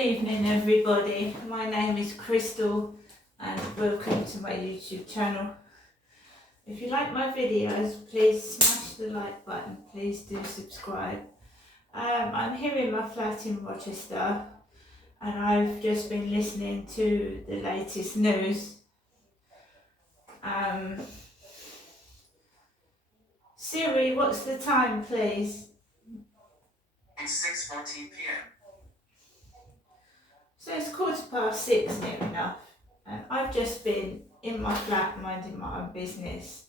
evening everybody, my name is Crystal and welcome to my YouTube channel. If you like my videos, please smash the like button, please do subscribe. I'm here in my flat in Rochester and I've just been listening to the latest news. Siri, what's the time please? It's 6:14 p.m. So it's 6:15 near enough, and I've just been in my flat minding my own business.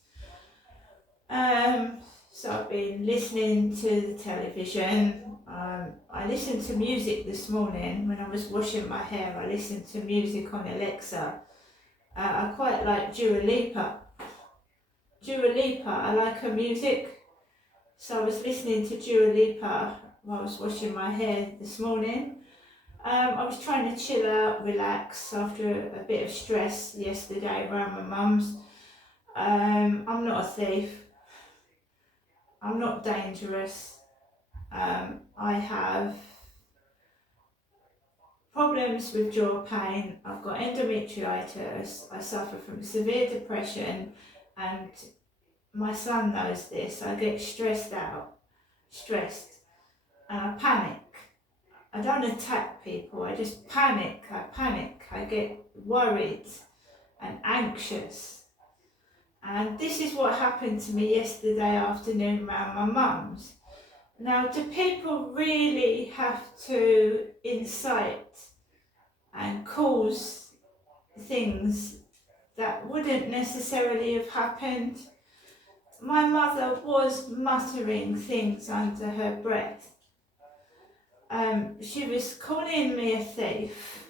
So I've been listening to the television. I listened to music this morning when I was washing my hair. I listened to music on Alexa. I quite like Dua Lipa. I like her music. So I was listening to Dua Lipa while I was washing my hair this morning. I was trying to chill out, relax after a bit of stress yesterday around my mum's. I'm not a thief. I'm not dangerous. I have problems with jaw pain. I've got endometriosis. I suffer from severe depression, and my son knows this. I get stressed, and I panic. I don't attack people, I just panic. I get worried and anxious. And this is what happened to me yesterday afternoon around my mum's. Now, do people really have to incite and cause things that wouldn't necessarily have happened? My mother was muttering things under her breath. She was calling me a thief,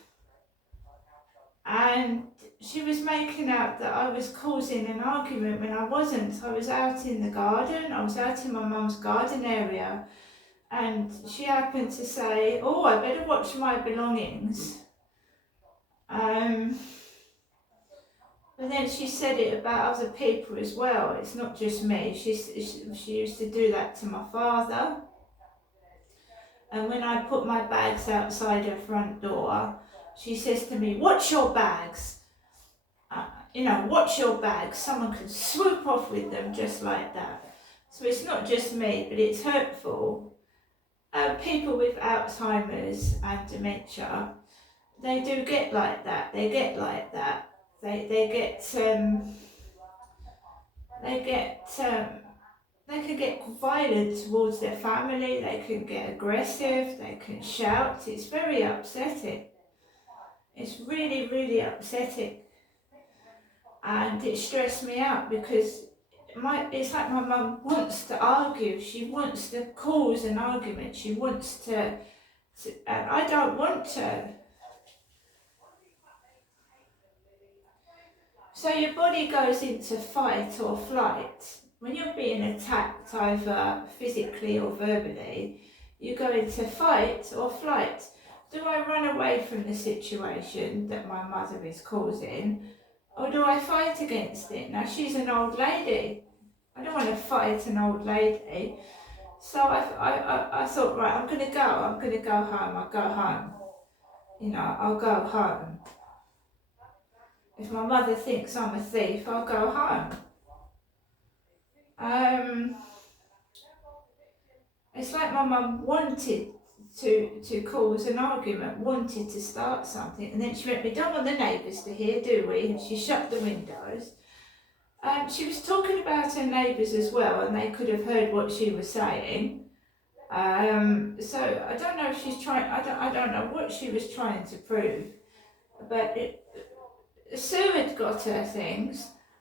and she was making out that I was causing an argument when I wasn't. I was out in the garden, I was out in my mum's garden area, and she happened to say, "Oh, I better watch my belongings." But then she said it about other people as well. It's not just me. She used to do that to my father. And when I put my bags outside her front door, she says to me, "Watch your bags. Watch your bags. Someone could swoop off with them just like that." So it's not just me, but it's hurtful. People with Alzheimer's and dementia, they do get like that. They can get violent towards their family, they can get aggressive, they can shout. It's very upsetting. It's really, really upsetting. And it stressed me out because it's like my mum wants to argue. She wants to cause an argument. She wants to and I don't want to. So your body goes into fight or flight. When you're being attacked, either physically or verbally, you go into fight or flight. Do I run away from the situation that my mother is causing, or do I fight against it? Now, she's an old lady. I don't want to fight an old lady. So I thought, right, I'm going to go home. I'll go home. I'll go home. If my mother thinks I'm a thief, I'll go home. It's like my mum wanted to cause an argument, wanted to start something, and then she went, "We don't want the neighbours to hear, do we?" And she shut the windows. She was talking about her neighbours as well, and they could have heard what she was saying. So I don't know if she's trying. I don't know what she was trying to prove, but Sue had got her things.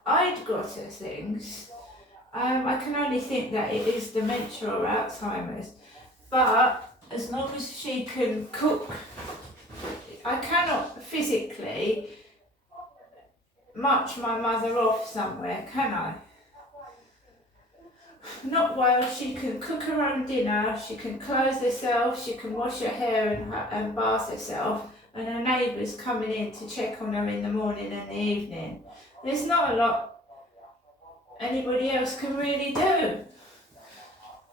I'd got her things. I can only think that it is dementia or Alzheimer's. But as long as she can cook, I cannot physically march my mother off somewhere, can I? Not while she can cook her own dinner, she can clothe herself, she can wash her hair and bath herself, and her neighbours coming in to check on her in the morning and the evening. There's not a lot anybody else can really do.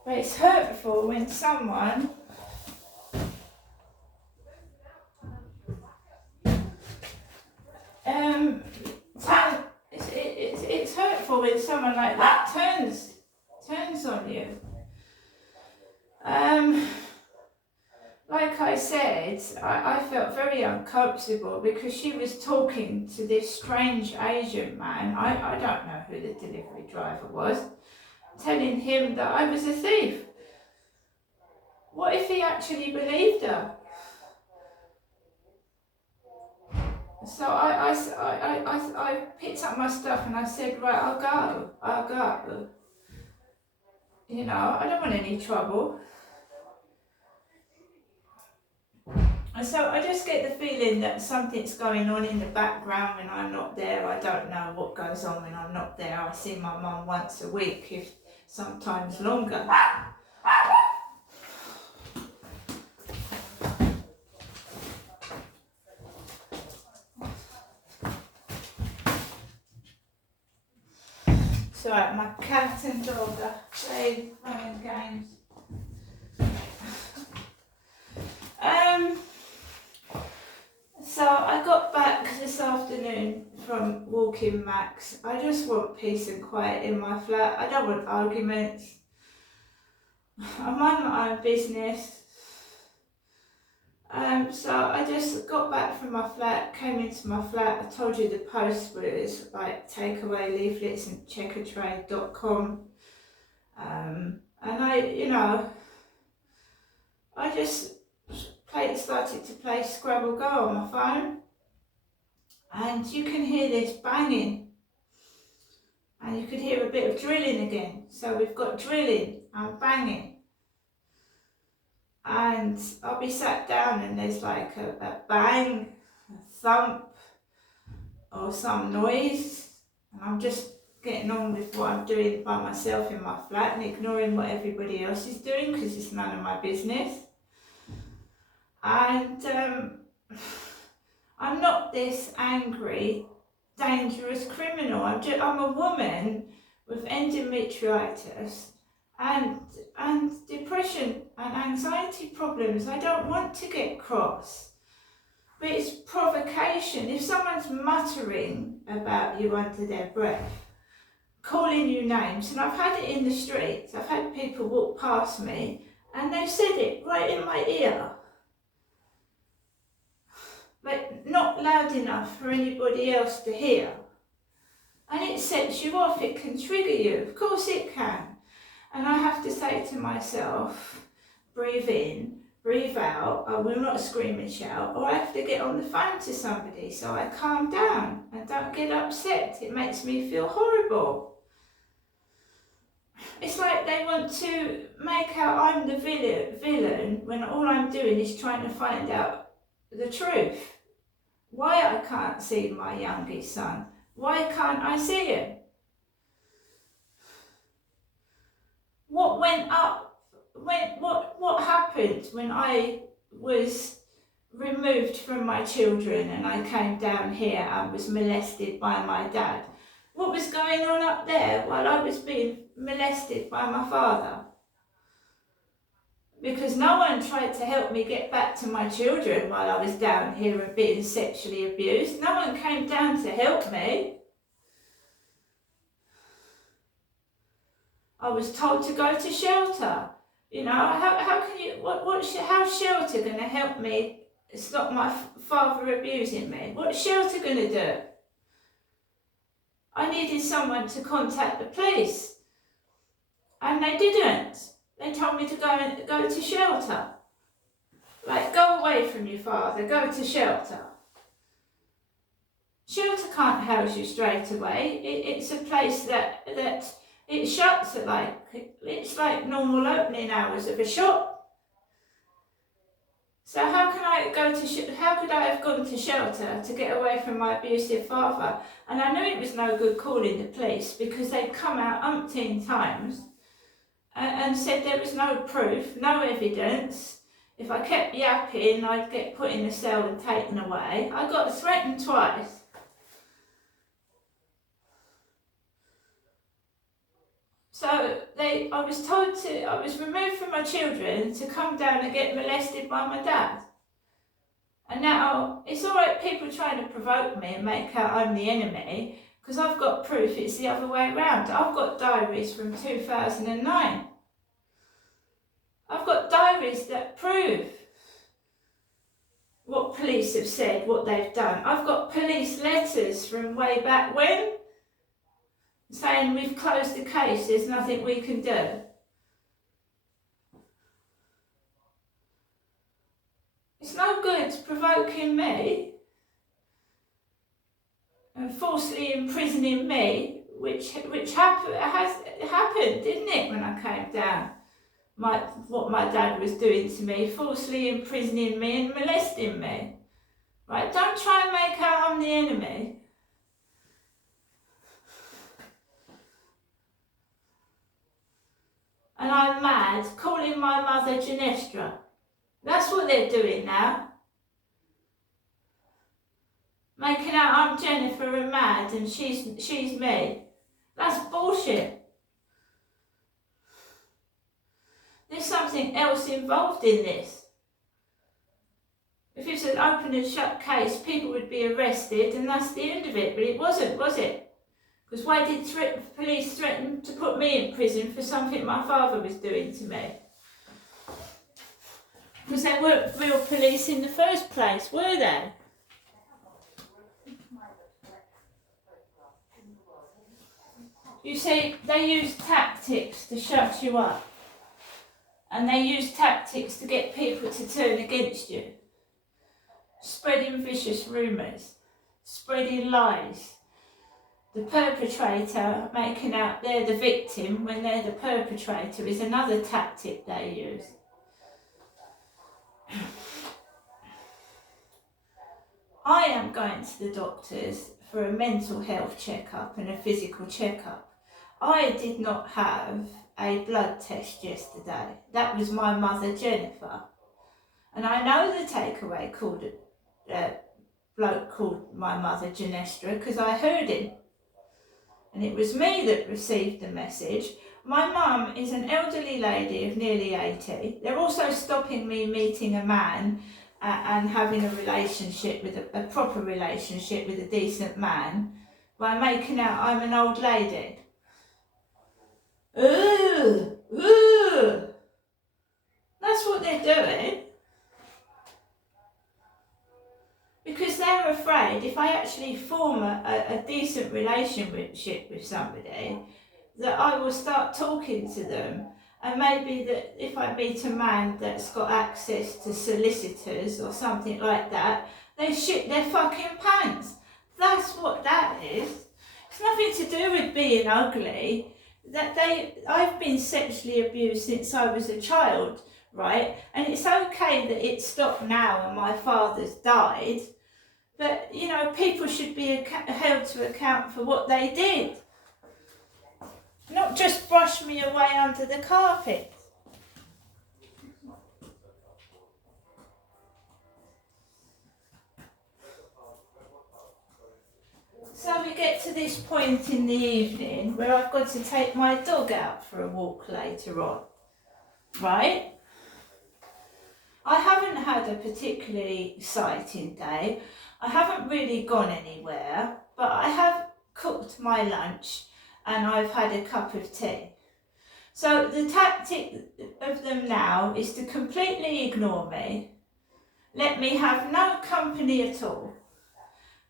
But it's hurtful when someone it's hurtful when someone like that turns on you. Like I said, I felt very uncomfortable because she was talking to this strange Asian man. I don't know who the delivery driver was, telling him that I was a thief. What if he actually believed her? So I picked up my stuff and I said, right, I'll go. You know, I don't want any trouble. And so I just get the feeling that something's going on in the background when I'm not there. I don't know what goes on when I'm not there. I see my mum once a week, if sometimes longer. So my cat and dog are playing games. So I got back this afternoon from walking Max. I just want peace and quiet in my flat. I don't want arguments. I mind my own business. So I just got back from my flat, came into my flat. I told you the post was like takeaway leaflets and checkertrade.com. And I just started to play Scrabble Go on my phone, and you can hear this banging, and you could hear a bit of drilling again. So we've got drilling and banging, and I'll be sat down and there's like a bang, a thump, or some noise, and I'm just getting on with what I'm doing by myself in my flat and ignoring what everybody else is doing because it's none of my business. And I'm not this angry, dangerous criminal. I'm a woman with endometritis and depression and anxiety problems. I don't want to get cross, but it's provocation. If someone's muttering about you under their breath, calling you names, and I've had it in the streets, I've had people walk past me and they've said it right in my ear, but not loud enough for anybody else to hear. And it sets you off, it can trigger you, of course it can. And I have to say to myself, breathe in, breathe out, I will not scream and shout, or I have to get on the phone to somebody so I calm down and don't get upset. It makes me feel horrible. It's like they want to make out I'm the villain when all I'm doing is trying to find out the truth. Why I can't see my youngest son? Why can't I see him? What went up? What happened when I was removed from my children and I came down here and was molested by my dad? What was going on up there while I was being molested by my father? Because no one tried to help me get back to my children while I was down here and being sexually abused. No one came down to help me. I was told to go to shelter. You know, how can you, how's shelter going to help me stop my father abusing me? What's shelter going to do? I needed someone to contact the police, and they didn't. They told me to go to shelter. Like, go away from your father, go to shelter. Shelter can't house you straight away. It's a place that it shuts at it's like normal opening hours of a shop. So how could I have gone to shelter to get away from my abusive father? And I knew it was no good calling the police because they'd come out umpteen times and said there was no proof, no evidence. If I kept yapping, I'd get put in a cell and taken away. I got threatened twice. So I was removed from my children to come down and get molested by my dad. And now, it's alright people trying to provoke me and make out I'm the enemy, because I've got proof it's the other way around. I've got diaries from 2009. I've got diaries that prove what police have said, what they've done. I've got police letters from way back when, saying we've closed the case, there's nothing we can do. It's no good provoking me and falsely imprisoning me, which happened, didn't it, when I came down? What my dad was doing to me, falsely imprisoning me and molesting me. Right, don't try and make out I'm the enemy. And I'm mad, calling my mother Genestra. That's what they're doing now. Making out I'm Jennifer and mad and she's me. That's bullshit. There's something else involved in this. If it's an open and shut case, people would be arrested and that's the end of it. But it wasn't, was it? Because why did police threaten to put me in prison for something my father was doing to me? Because they weren't real police in the first place, were they? You see, they use tactics to shut you up. And they use tactics to get people to turn against you. Spreading vicious rumours. Spreading lies. The perpetrator making out they're the victim when they're the perpetrator is another tactic they use. I am going to the doctors for a mental health checkup and a physical checkup. I did not have a blood test yesterday. That was my mother Jennifer. And I know the takeaway called bloke called my mother Genestra because I heard him. And it was me that received the message. My mum is an elderly lady of nearly 80. They're also stopping me meeting a man and having a relationship with a proper relationship with a decent man by making out I'm an old lady. Ooh, ooh. That's what they're doing. Because they're afraid if I actually form a decent relationship with somebody, that I will start talking to them. And maybe that if I meet a man that's got access to solicitors or something like that, they shit their fucking pants. That's what that is. It's nothing to do with being ugly. I've been sexually abused since I was a child, right? And it's okay that it stopped now and my father's died. But, you know, people should be held to account for what they did. Not just brush me away under the carpet. So we get to this point in the evening where I've got to take my dog out for a walk later on, right? I haven't had a particularly exciting day. I haven't really gone anywhere, but I have cooked my lunch and I've had a cup of tea. So the tactic of them now is to completely ignore me, let me have no company at all.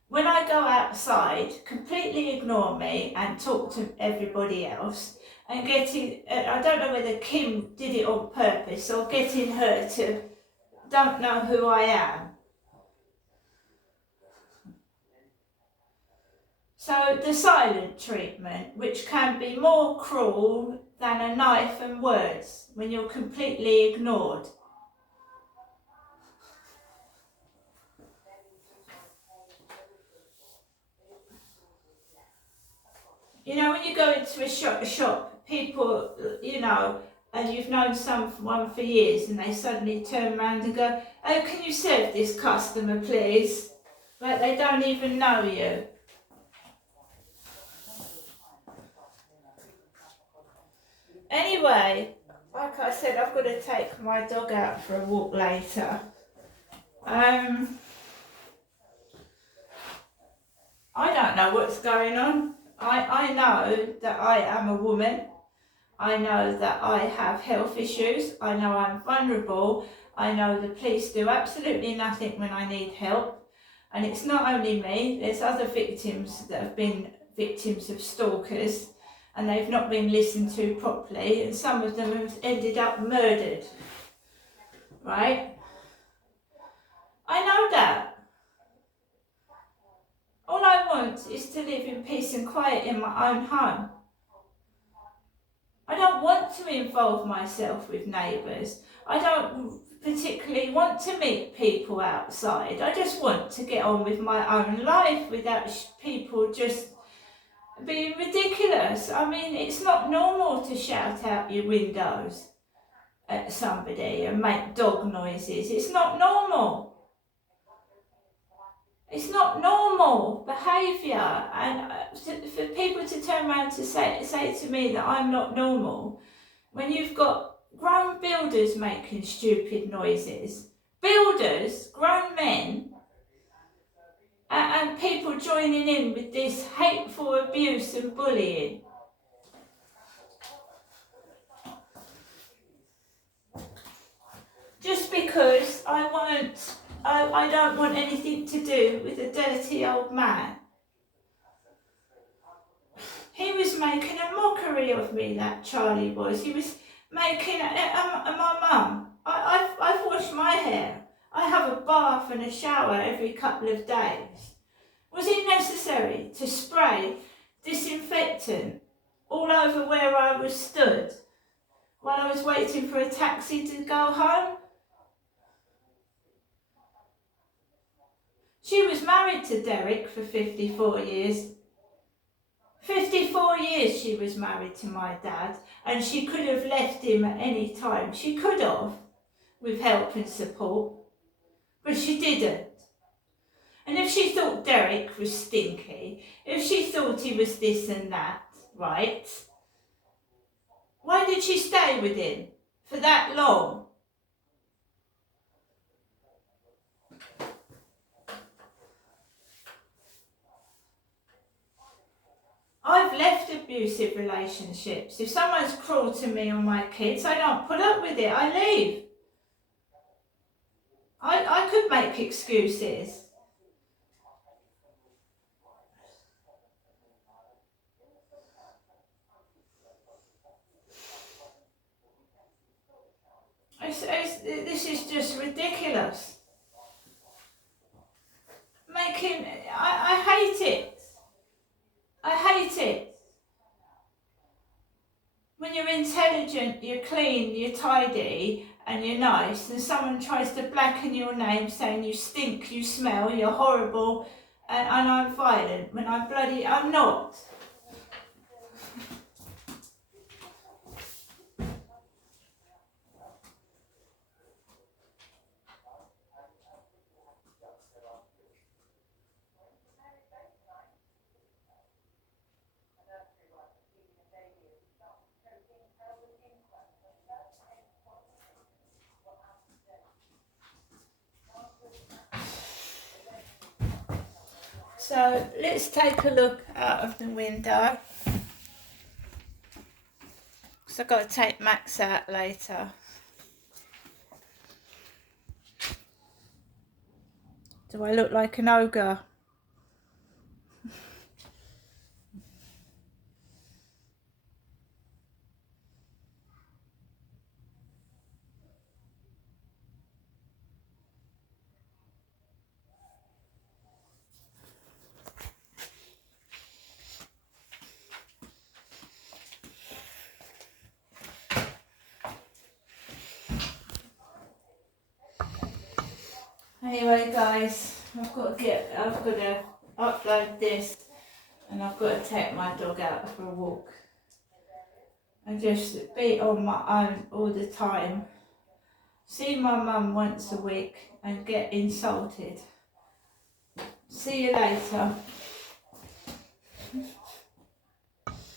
When I go outside, completely ignore me and talk to everybody else and getting, I don't know whether Kim did it on purpose or getting her to don't know who I am. So the silent treatment, which can be more cruel than a knife and words when you're completely ignored. You know, when you go into a shop, people, you know, and you've known someone for years and they suddenly turn around and go, oh, can you serve this customer, please? Like they don't even know you. Anyway, like I said, I've got to take my dog out for a walk later. I don't know what's going on. I know that I am a woman. I know that I have health issues. I know I'm vulnerable. I know the police do absolutely nothing when I need help. And it's not only me, there's other victims that have been victims of stalkers and they've not been listened to properly, and some of them have ended up murdered. Right? I know that. All I want is to live in peace and quiet in my own home. I don't want to involve myself with neighbours. I don't particularly want to meet people outside. I just want to get on with my own life without people just being ridiculous. I mean, it's not normal to shout out your windows at somebody and make dog noises. It's not normal. It's not normal behaviour, and for people to turn around to say to me that I'm not normal, when you've got grown builders making stupid noises, builders, grown men, and people joining in with this hateful abuse and bullying. Just because I don't want anything to do with a dirty old man. He was making a mockery of me, that Charlie was. He was making my mum. I've washed my hair. I have a bath and a shower every couple of days. Was it necessary to spray disinfectant all over where I was stood while I was waiting for a taxi to go home? She was married to Derek for 54 years. 54 years she was married to my dad, and she could have left him at any time. She could have, with help and support, but she didn't. And if she thought Derek was stinky, if she thought he was this and that, right, why did she stay with him for that long? I've left abusive relationships. If someone's cruel to me or my kids, I don't put up with it, I leave. I could make excuses. This is just ridiculous. I hate it. I hate it. When you're intelligent, you're clean, you're tidy, and you're nice, and someone tries to blacken your name saying you stink, you smell, you're horrible, and I'm violent, when I'm not. So let's take a look out of the window, because I've got to take Max out later. Do I look like an ogre? Anyway guys, I've got to upload this, and I've got to take my dog out for a walk and just be on my own all the time. See my mum once a week and get insulted. See you later.